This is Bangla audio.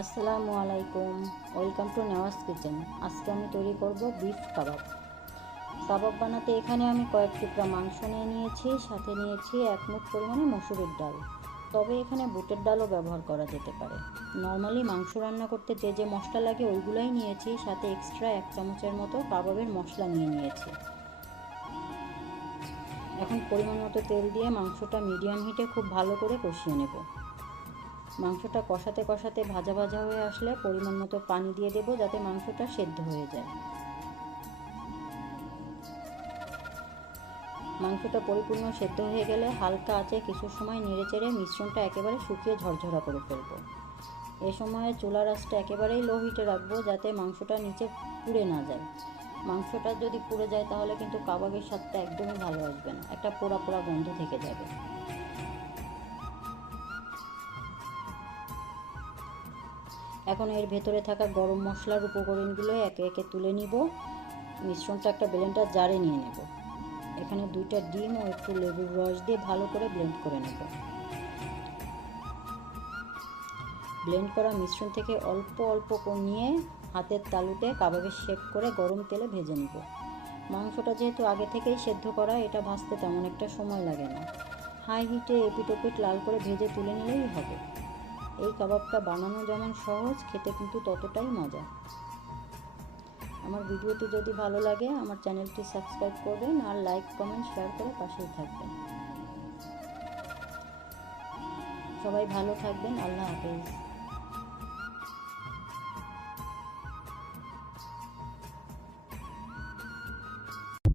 আসসালামু আলাইকুম, ওয়েলকাম টু নেওয়াজ কিচেন। আজকে আমি তৈরি করব বিফ কাবাব। কাবাব বানাতে এখানে আমি কয়েক টুকরা মাংস নিয়ে নিয়েছি, সাথে নিয়েছি 1 মুঠ পরিমাণে মসুরের ডাল। তবে এখানে বুটের ডালও ব্যবহার করা যেতে পারে। নর্মালি মাংস রান্না করতে যে যে মশলা লাগে ওইগুলাই নিয়েছি, সাথে এক্সট্রা 1 চামচের মতো কাবাবের মশলা নিয়ে নিয়েছি। এখন পরিমাণ মতো তেল দিয়ে মাংসটা মিডিয়াম হিটে খুব ভালো করে কষিয়ে নেব। মাংসটা কষাতে কষাতে ভাজা ভাজা হয়ে আসলে পরিমাণ মতো পানি দিয়ে দেব, যাতে মাংসটা সেদ্ধ হয়ে যায়। মাংসটা পরিপূর্ণ সেদ্ধ হয়ে গেলে হালকা আঁচে কিছু সময় নেড়েচেড়ে মিশ্রণটা একেবারে শুকিয়ে ঝরঝরা করে ফেলবো। এ সময় চুলার আঁচটা একেবারেই লো হিটে রাখবো, যাতে মাংসটা নিচে পুড়ে না যায়। মাংসটা যদি পুড়ে যায় তাহলে কিন্তু কাবাবের স্বাদটা একদমই ভালো আসবে না, একটা পোড়া পোড়া গন্ধ থেকে যাবে। এখন এর ভেতরে থাকা গরম মশলার উপকরণগুলো একে একে তুলে নিব। মিশ্রণটা একটা ব্লেন্ডার জারে নিয়ে নেব। এখানে 2টা ডিম ও একটু লেবুর রস দিয়ে ভালো করে ব্লেন্ড করে নেব। ব্লেন্ড করা মিশ্রণ থেকে অল্প অল্প নিয়ে হাতের তালুতে কাবাবের শেপ করে গরম তেলে ভেজে নিব। মাংসটা যেহেতু আগে থেকেই সেদ্ধ করা, এটা ভাজতে তেমন একটা সময় লাগে না। হাই হিটে এপিট ওপিট লাল করে ভেজে তুলে নিলেই হবে। এই কাবাবটা বানানো যেমন সহজ, খেতে কিন্তু ততটাই মজা। আমার ভিডিওটি যদি ভালো লাগে আমার চ্যানেলটি সাবস্ক্রাইব করবেন, আর লাইক কমেন্ট শেয়ার করে পাশেই থাকবেন। সবাই ভালো থাকবেন। আল্লাহ হাফেজ।